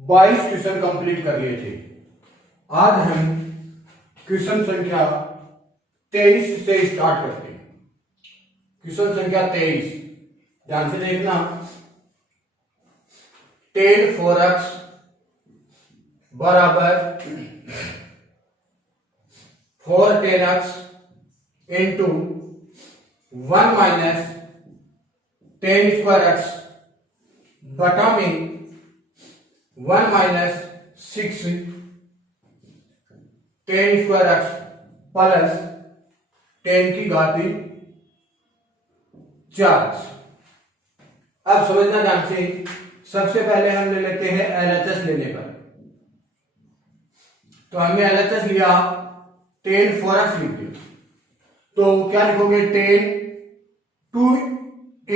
22 question complete कर लिए थे। आज हम क्वेश्चन संख्या 23 से स्टार्ट करते हैं। क्वेश्चन संख्या 23 ध्यान से देखना। tan 4x बराबर 4 tan x into 1 minus tan square x बटा में 1 minus 6 tan square x plus tan की घात 4। अब समझना ध्यान से। सबसे पहले हम ले लेते हैं LHS लेने पर। तो हमने LHS लिया, tan 4x लिख दिया। तो क्या लिखोगे? tan 2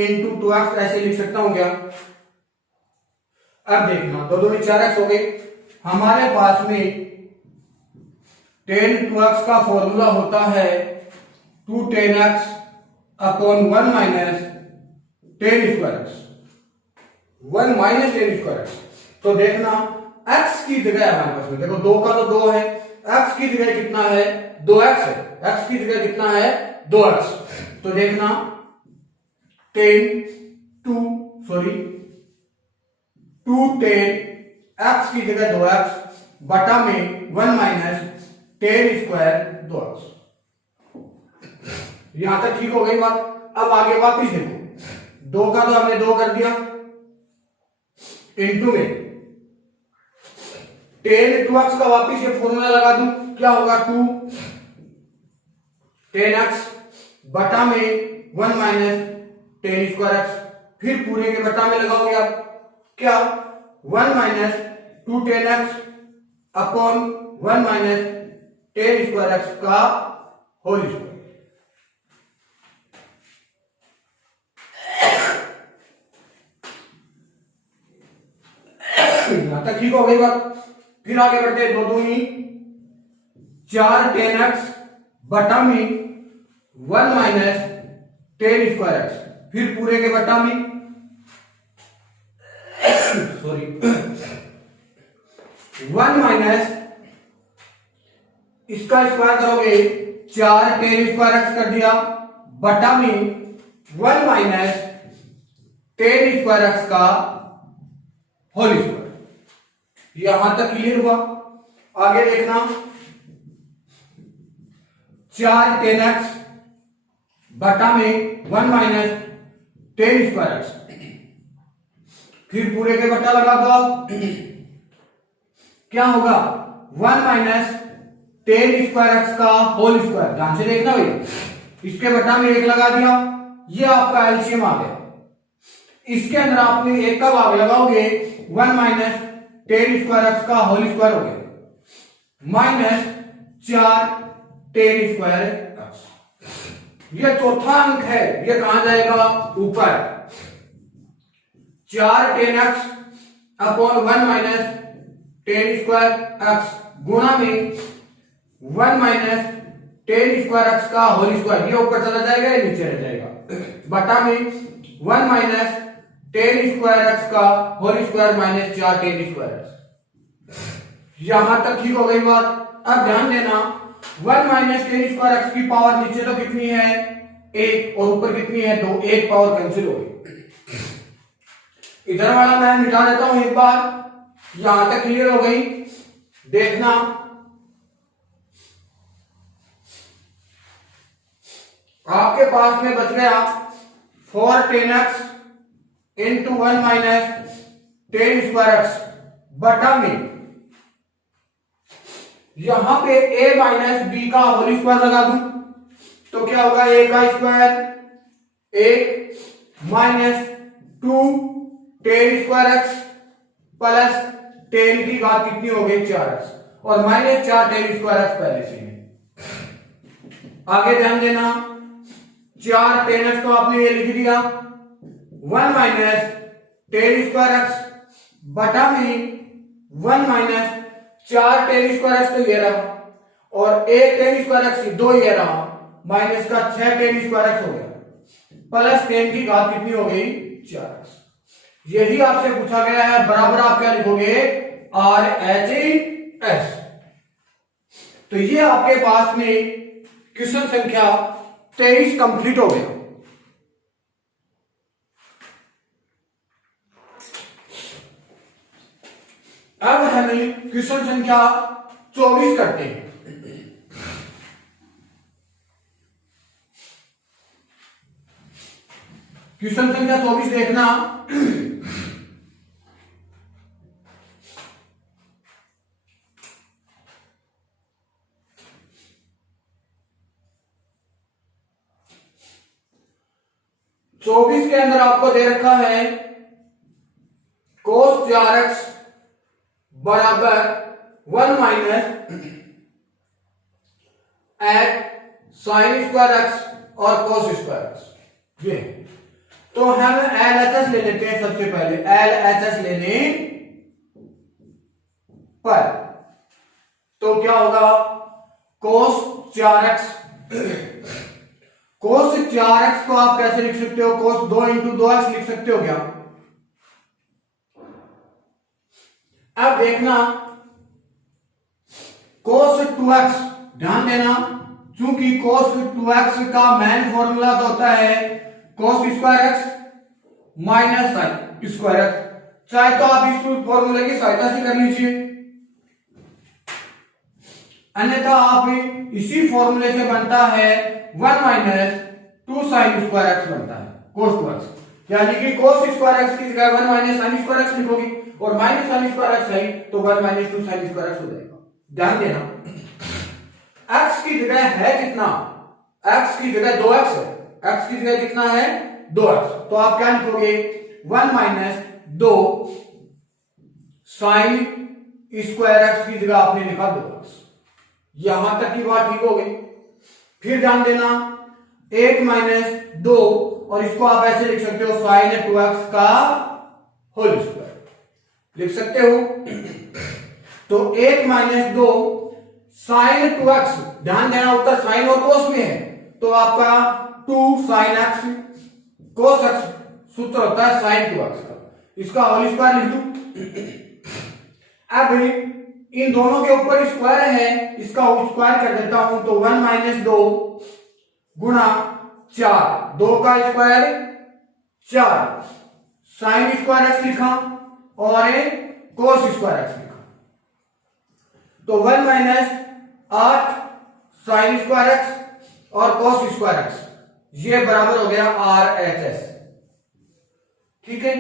इंटू 2x ऐसे लिख सकता हूं क्या? अब देखना, दो दूनी 4x हो गए। हमारे पास में tan 2x का फॉर्मूला होता है 2 tan x upon 1 minus tan square x, 1 minus tan square x। तो देखना x की जगह हमारे पास में देखो 2 का तो 2 है, x की जगह कितना है? 2x है। x की जगह कितना है? 2x। तो देखना tan 2 tan x की जगह 2x बटा में 1 माइनस tan स्क्वायर 2x। यहां तक ठीक हो गई बात। अब आगे वापिस देखो, 2 का तो हमने 2 कर दिया, इंटू में tan 2x का वापिस ये फॉर्मूला लगा दूं, क्या होगा? 2 tan x बटा में 1 माइनस tan स्क्वायर x। फिर पूरे के बटा में लगाओगे आप, क्या? 1 minus 2 tan x upon 1 minus tan square x का होल स्क्वायर। यहां तक ठीक हो गई बात। फिर आगे बढ़ते हैं, 2 दूनी 4 tan x बटा में 1 माइनस tan स्क्वायर x। फिर पूरे के बटा में 1 माइनस इसका स्क्वायर करोगे 4 tan स्क्वायर x कर दिया बटा में 1 माइनस tan स्क्वायर x का होल स्क्वायर। यहां तक क्लियर हुआ? आगे देखना, 4 tan x बटा में 1 माइनस tan स्क्वायर x। फिर पूरे के बटा लगा दो आप, क्या होगा? 1 माइनस tan स्क्वायर x का होल स्क्वायर। ध्यान से देखना भैया, इसके बटा में 1 लगा दिया, ये आपका एलसीएम आ गया। इसके अंदर आपने 1 का भाग लगाओगे, 1 माइनस tan स्क्वायर x का होल स्क्वायर हो गया, माइनस 4 tan स्क्वायर x। ये चौथा अंक है, ये कहां जाएगा? ऊपर। 4 tan x upon 1 minus tan square x गुणा में 1 माइनस tan स्क्वायर x का होल स्क्वायर। ये ऊपर चला जाएगा, ये नीचे रह जाएगा, बटा में 1 माइनस tan स्क्वायर x का whole square minus 4 tan square x। यहां तक ठीक हो गई बात। अब ध्यान देना, 1 माइनस tan स्क्वायर x की पावर नीचे तो कितनी है? 1, और ऊपर कितनी है? 2। 1 पावर कैंसिल हो गई। इधर वाला मैं मिटा देता हूं एक बार। यहां तक क्लियर हो गई? देखना, आपके पास में बच गया 4 tan x into 1 minus tan square x बटा में यहां पे a माइनस b का होल स्क्वायर लगा दूं, तो क्या होगा? a का square 1 minus 2 tan square x plus tan की घात कितनी हो गई? 4x, और माइनस 4 tan स्क्वायर x पहले से है। आगे ध्यान देना, 4 tan x तो आपने ये लिख दिया, 1 माइनस tan स्क्वायर x बटा में 1 माइनस 4 tan स्क्वायर x तो ये रहा, और 1 tan स्क्वायर x 2 ये रहा, माइनस का 6 tan स्क्वायर x हो गया, प्लस tan की घात कितनी हो गई? 4x। यही आपसे पूछा गया है। बराबर आप क्या लिखोगे? RHS। तो ये आपके पास में क्वेश्चन संख्या 23 कंप्लीट हो गया। अब हमें क्वेश्चन संख्या 24 करते हैं। क्वेश्चन संख्या 24 देखना। चौबीस के अंदर आपको दे रखा है cos 4x बराबर 1 minus eight sine square x और cos स्क्वायर एक्स। ये तो हम LHS ले लेते हैं। सबसे पहले LHS लेने पर तो क्या होगा, cos 4x। cos 4x को आप कैसे लिख सकते हो, cos 2 इंटू 2x लिख सकते हो क्या? अब देखना cos 2x, ध्यान देना, चूंकि cos 2x का मेन फॉर्मूला तो होता है cos square x minus sign square x. चाहे तो आप इस फॉर्मूले की सहायता से कर लीजिए, अन्यथा आप इसी फॉर्मूले से बनता है 1 माइनस 2 साइन स्क्वायर एक्स बनता है cos 2x। यानी कि cos स्क्वायर एक्स की जगह 1 माइनस साइन स्क्वायर एक्स लिखोगे और माइनस साइन स्क्वायर एक्स है तो 1 माइनस 2 साइन स्क्वायर एक्स हो जाएगा। ध्यान देना, x की जगह है कितना, x की जगह 2x है, x की जगह कितना है 2x। तो आप क्या लिखोगे, 1 माइनस 2 साइन स्क्वायर एक्स की जगह आपने लिखा 2x। यहां तक की बात ठीक हो गई। फिर ध्यान देना 8 माइनस 2 और इसको आप ऐसे लिख सकते हो साइन 2x का होल स्क्वायर लिख सकते हो। तो 8 माइनस 2 साइन 2x, ध्यान देना उत्तर साइन और कोस में है तो आपका 2 साइन एक्स कोस एक्स सूत्र होता है साइन 2x का, इसका होल स्क्वायर लिख दो। अब इन दोनों के ऊपर स्क्वायर है, इसका स्क्वायर कर देता हूं तो 1 माइनस 2 गुणा 4, 2 का स्क्वायर 4 साइन स्क्वायर एक्स लिखा और कोस स्क्वायर एक्स लिखा। तो 1 माइनस 8 साइन स्क्वायर एक्स और कोस स्क्वायर एक्स, ये बराबर हो गया RHS। ठीक है,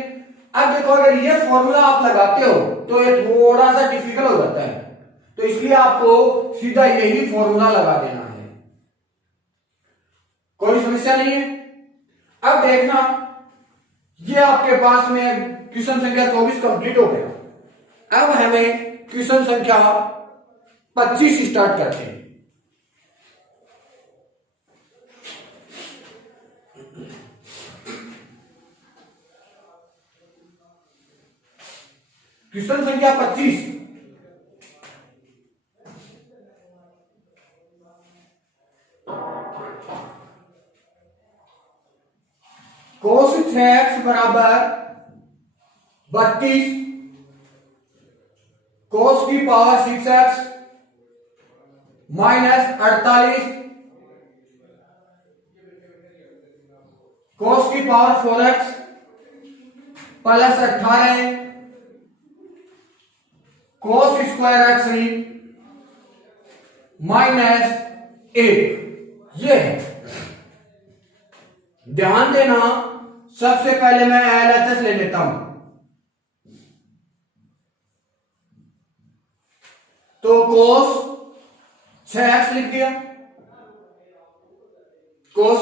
अब देखो अगर ये फॉर्मूला आप लगाते हो तो ये थोड़ा सा डिफिकल्ट हो जाता है, तो इसलिए आपको सीधा यही फॉर्मूला लगा देना है, कोई समस्या नहीं है। अब देखना ये आपके पास में क्वेश्चन संख्या 24 कंप्लीट हो गया। अब हमें क्वेश्चन संख्या 25 स्टार्ट करते हैं। क्वेश्चन संख्या 25, cos 6x बराबर 32 cos की पावर 6x माइनस 48 cos की power 4x plus 18 cos square x minus 8। ये है, ध्यान देना सबसे पहले मैं LHS ले लेता हूं तो cos 6x लिख दिया, cos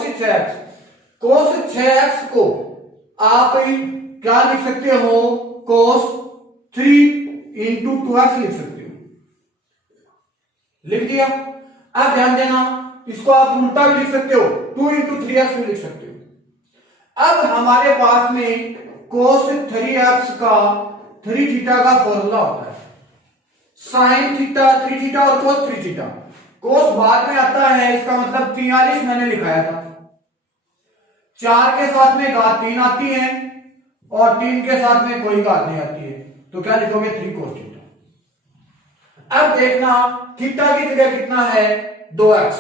6x को आप क्या लिख सकते हो, cos 3 इंटू 2x लिख सकते हो, लिख दिया। अब ध्यान देना इसको आप उल्टा भी लिख सकते हो, 2 इंटू 3x भी लिख सकते हो। अब हमारे पास में cos 3x का 3 थीटा का फॉर्मूला होता है, साइन थीटा 3 थीटा और cos 3 थीटा। cos बाद में आता है, इसका मतलब 43 मैंने लिखाया था, 4 के साथ में घात 3 आती है और 3 के साथ में कोई घात नहीं आती है, तो क्या लिखोगे 3 cos थीटा। अब देखना थीटा की जगह कितना है 2x,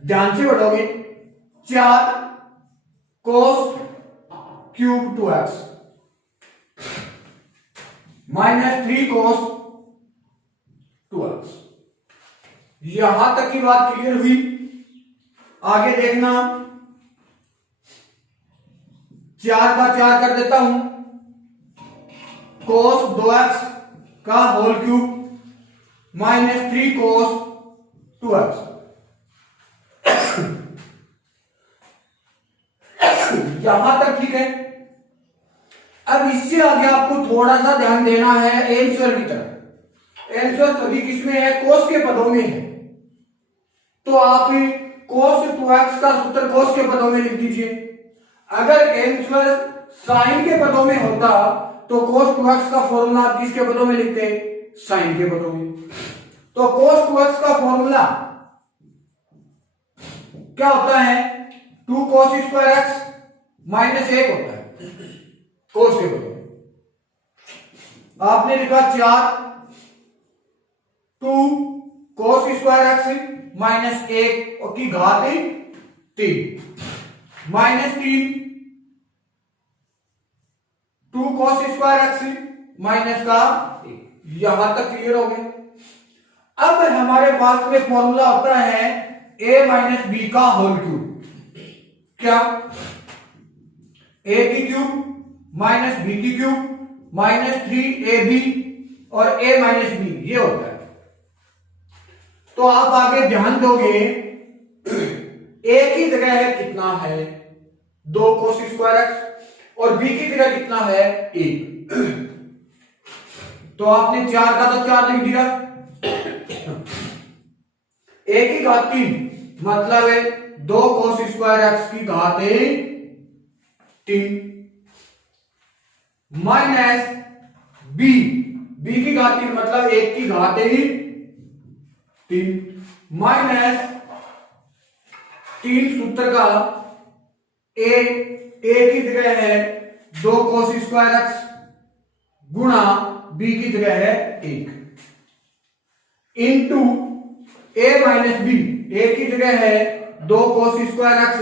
ध्यान से बढ़ोगे 4 cos cube 2x minus 3 cos 2x। यहां तक की बात क्लियर हुई। आगे देखना 4 का 4 कर देता हूं, cos 2x का whole cube minus 3 cos 2x। यहां तक ठीक है। अब इससे आगे आपको थोड़ा सा ध्यान देना है एंसर की तरफ। एंसर सभी किसमें है, कोस के पदों में है, तो आप cos 2x का सूत्र कोस के पदों में लिख दीजिए। अगर आंसर साइन के पदों में होता तो cos 2x का फॉर्मूला आप किसके पदों में लिखते, साइन के पदों में। तो cos 2x का फॉर्मूला क्या होता है, 2 cos स्क्वायर x माइनस 1 होता है cos के पदों में। आपने लिखा 4 2 cos स्क्वायर x माइनस 1 और की घात 3 minus 3 2 cos square x minus का 1। यहां तक क्लियर हो गया। अब हमारे पास में फॉर्मूला होता है a माइनस बी का होल क्यूब। क्या, a की क्यूब माइनस बी की क्यूब माइनस 3ab और a माइनस बी, ये होता है। तो आप आगे ध्यान दोगे a की जगह है कितना है 2 cos स्क्वायर x और b की जगह कितना है 1। तो आपने 4 का तो 4 लिख दिया, a की घात 3 मतलब है 2 cos स्क्वायर x की घात 3 माइनस b की घात 3 मतलब 1 की घात 3 माइनस 3 सूत्र का a की जगह है 2 cos स्क्वायर x गुणा b की जगह है 1 into a minus b, a की जगह है 2 cos स्क्वायर x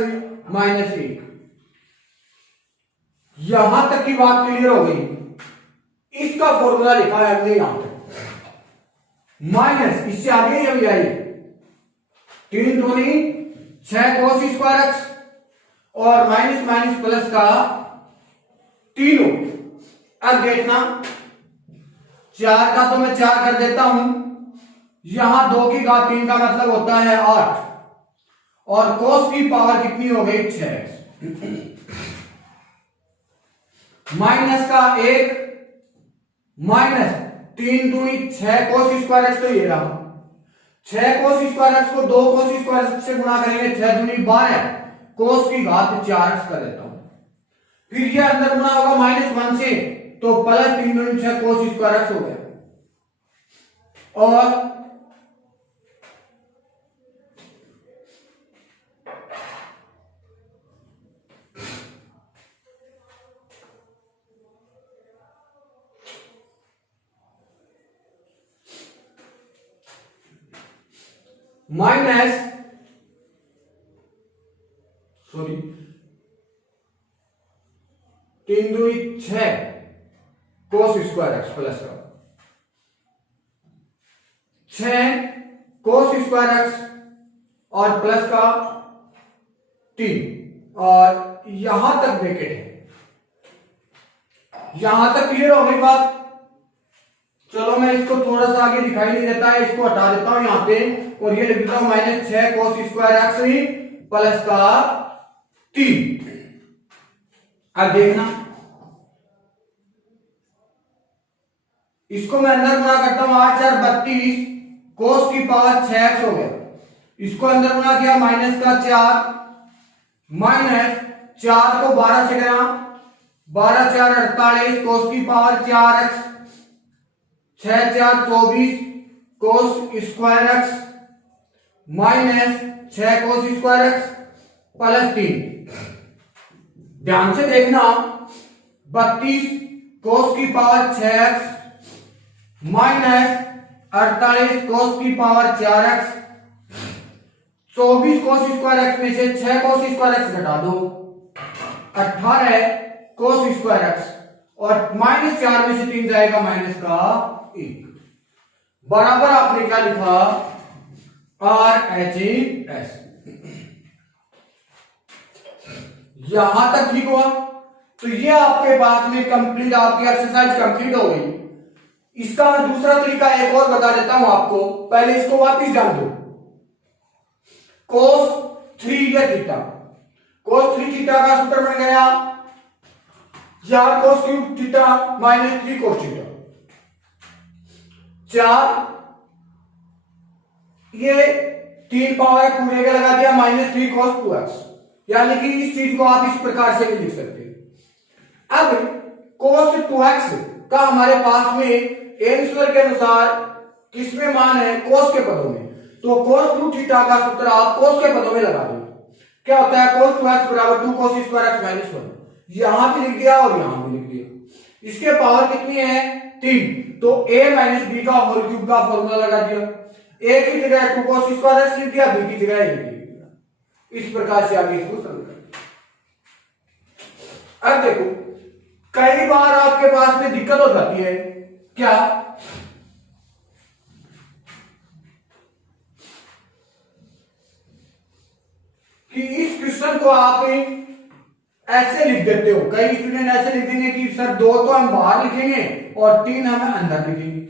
माइनस 1। यहां तक की बात क्लियर हो गई। इसका फॉर्मूला लिखा है हमने यहां पर माइनस, इससे आगे ही अभी आई 3 दूनी 6 cos स्क्वायर x और माइनस माइनस प्लस का 3 हो। अब देखना 4 का तो मैं 4 कर देता हूं, यहां 2 की घात 3 का मतलब होता है 8 और cos की पावर कितनी हो गई 6 माइनस का 1 माइनस 3 दूनी 6 cos स्क्वायर x, तो ये रहा 6 cos स्क्वायर x को 2 cos स्क्वायर x से गुणा करेंगे 6 दूनी 12 cos की घात 4x कर देता हूं। फिर ये अंदर गुणा होगा -1 से, तो प्लस 3 दूनी 6 cos स्क्वायर x हो गया और माइनस 3 दूनी 6 cos स्क्वायर x प्लस का 6 cos स्क्वायर x और प्लस का 3 और यहां तक ब्रैकेट है। यहां तक क्लियर हो गई बात। चलो मैं इसको थोड़ा सा आगे दिखाई नहीं देता है, इसको हटा देता हूं यहां पे और ये लिख देता हूं -6 cos स्क्वायर x प्लस का 3। अब देखना इसको मैं अंदर गुणा करता हूं 8 4 32 cos की पावर 6x हो गया। इसको अंदर गुणा किया माइनस का 4 माइनस 4 को 12 से गया 12 4 48 cos की power 4x 6 4 24 cos square x minus 6 cos square x plus 3। ध्यान से देखना 32 cos की पावर 6x माइनस 48 cos की power 4x, 24 cos square x में से 6 cos स्क्वायर x घटा दो, 18 cos स्क्वायर x, और -4 में से 3 जाएगा माइनस का 1, बराबर आपने क्या लिखा, RHS। यहां तक ठीक हुआ। तो ये आपके पास में कंप्लीट, आपकी एक्सरसाइज कंप्लीट हो गई। इसका मैं दूसरा तरीका एक और बता देता हूं आपको, पहले इसको वापिस डाल दो। cos 3 या थीटा, cos 3 थीटा का सूत्र बन गया या cos cube theta minus 3 cos theta, 4 ये 3 पावर पूरे का लगा दिया माइनस 3 cos 2x, यानी कि इस चीज को आप इस प्रकार से भी लिख सकते हैं। अब cos 2x का हमारे पास में आंसर के अनुसार किसमें मान है, cos के पदों में, तो cos 2 थीटा का सूत्र आप cos के पदों में लगा दो। क्या होता है, cos 2x बराबर 2 cos स्क्वायर x माइनस 1, यहां भी लिख दिया और यहां भी लिख दिया। इसके पावर कितनी है, 3, तो a माइनस बी का होल क्यूब का फॉर्मूला लगा दिया। a की जगह 2 cos स्क्वायर x लिख दिया, b की जगह a लिख दिया। इस प्रकार से आगे इसको सरल कर। अब देखो, कई बार आपके पास में दिक्कत हो जाती है, क्या, कि इस क्वेश्चन को आप ऐसे लिख देते हो। कई स्टूडेंट ऐसे लिख देंगे कि सर 2 तो हम बाहर लिखेंगे और 3 हम अंदर लिखेंगे,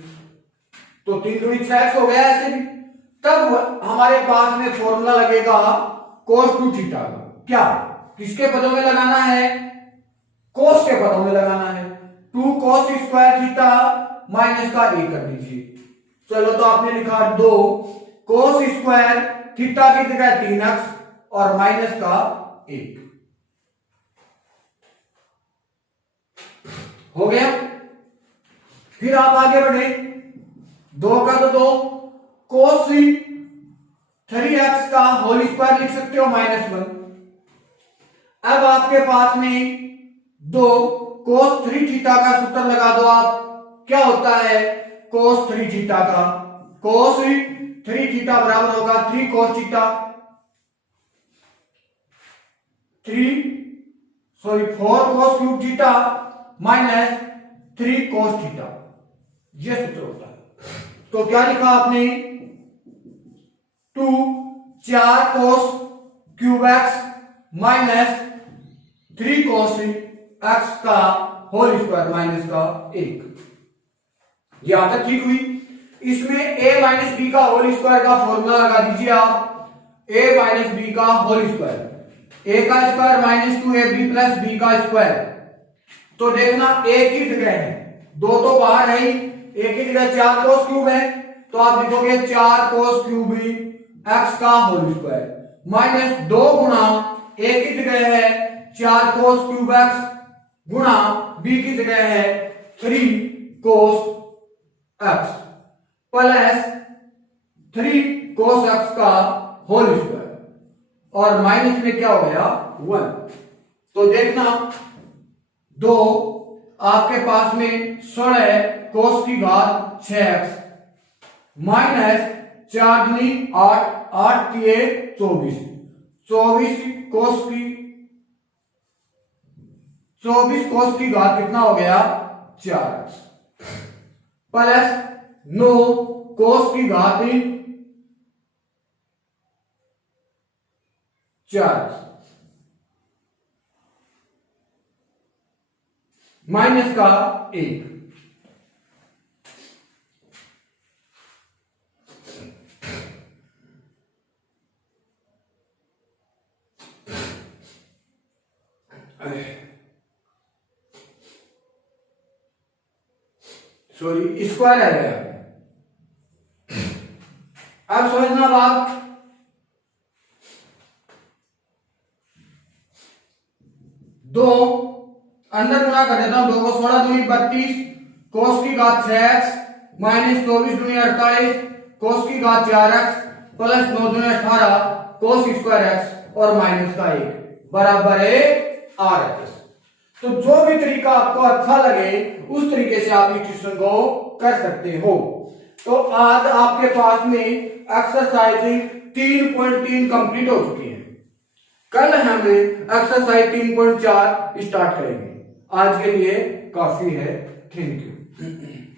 तो 3 दूनी 6x हो गया ऐसे भी। तब हमारे पास में फॉर्मूला लगेगा cos 2 थीटा का। क्या, किसके पदों में लगाना है, cos के पदों में लगाना है। 2 cos स्क्वायर थीटा माइनस का 1 कर दीजिए। चलो, तो आपने लिखा 2 cos स्क्वायर थीटा की जगह 3x और माइनस का 1 हो गया। फिर आप आगे बढ़े, 2 का तो 2 cos 3x का होल स्क्वायर लिख सकते हो माइनस 1। अब आपके पास में 2 cos 3 थीटा का सूत्र लगा दो आप। क्या होता है cos 3 थीटा का, cos 3 थीटा बराबर होगा 3 cos theta, 4 cos cube theta minus 3 cos theta, यह सूत्र होता है। तो क्या लिखा आपने, 2 4 cos cube x minus 3 cos x का होल स्क्वायर माइनस का 1। यहां तक ठीक हुई। इसमें a माइनस बी का होल स्क्वायर का फॉर्मूला लगा दीजिए आप, a माइनस बी का होल स्क्वायर, a का square minus 2ab plus b का स्क्वायर। तो देखना a की जगह है, 2 तो बाहर है ही, a की जगह 4 cos क्यूब है, तो आप लिखोगे 4 cos क्यूब x का होल स्क्वायर माइनस 2 गुणा a की जगह है 4 cos क्यूब x गुणा b की जगह है 3 cos x plus 3 cos x का होल स्क्वायर, और माइनस में क्या हो गया 1। तो देखना 2 आपके पास में 16 cos की घात 6x माइनस 4 दूनी 8, 8 किए 24, 24 cos की घात कितना हो गया 4x प्लस 9 cos की घात 4x माइनस का 1। सॉरी, स्क्वायर आ गया। अब समझना बात, दो अंदर गुणा कर देता हूं, 2 को 16 दूनी 32 cos की घात 6x माइनस 24 दूनी 48 cos की घात 4x प्लस 9 दूनी 18 cos स्क्वायर x और माइनस का 1 बराबर है RHS। तो जो भी तरीका आपको अच्छा लगे उस तरीके से आप इस क्वेश्चन को कर सकते हो। तो आज आपके पास में एक्सरसाइज 3.3 कंप्लीट हो चुकी है। कल हम एक्सरसाइज 3.4 स्टार्ट करेंगे। आज के लिए काफी है। Thank you.